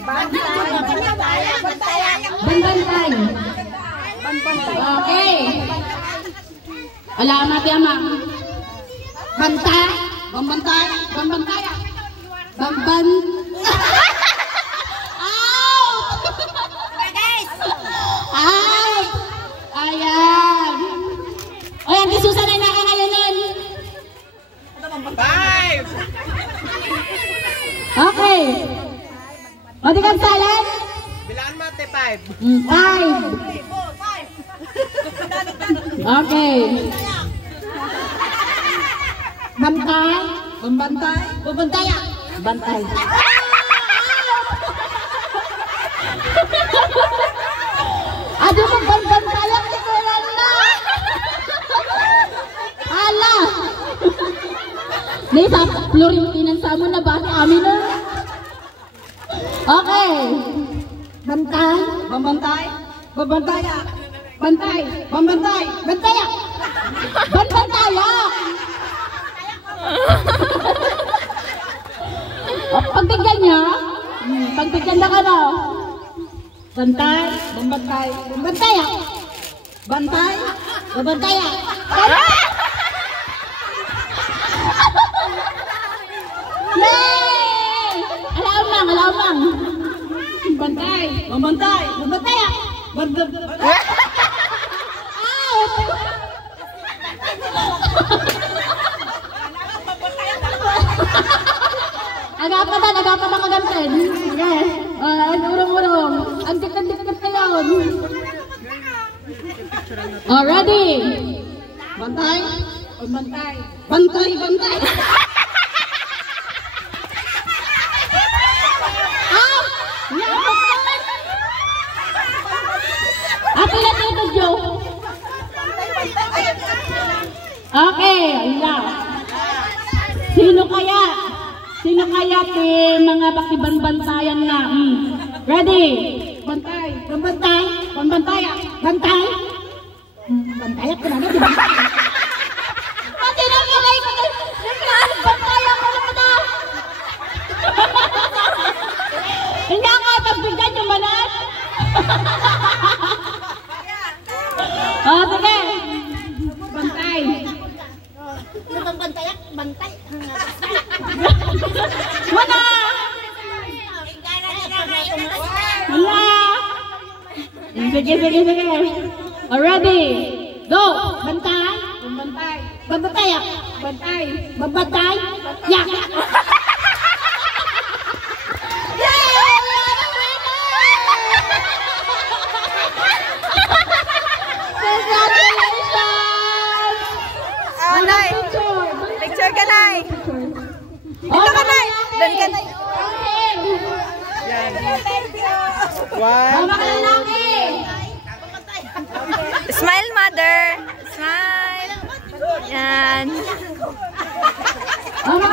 Bantay. Okay. Alamat ya, Ma'am. Bantay. Bambantay. Bambantay. Bamban. Ayan. O yan, di Susan ay nakakalanan. 5. Okay. O di kang salan? Bilaan mo ate 5. 5. Okay. Bantay. Bambantay. Bambantay. Bantay. Aduh, bantay ang tikulan na. Hala. Nih, sa Florentinan sa mo na ba? Amin na. Okay. Bantay. Bambantay. Bambantay. Bantay. Bambantay. Bantay. Bantay. Pagtigyan niya. Pagtigyan na ka na. Bantay. Bambantay. Bantay. Bantay. Bantay. Yay! Alamang, alamang. Bantay. Bambantay. Bantay. Bantay. Out! Agapan ang kagantin. Yes. Urong-urong. Ang dikit-dikit na yun. Ready? Bantay. Bantay. Bantay. Bantay. Ate na dito, Joe. Okay, ayan. Sino kaya? Sino kaya ti mga bakiban-bantayan na? Ready? Bantay. Bantay. Bantay. Bantay. Bantay ako na, di ba? Ate na malay ko. Bantay ako na na. Hindi ako tagbigyan yung manas. Oh, sige. Bantay. Ano bang bantay? Bantay. Wala! Wala! Sige. Ready? Go! Bantay! Bantay! Bantay! Bantay! Bantay! Yak! Picture ka na. Dito ka na. Doon ka na. One. Smile, mother. Smile. Yan. Mga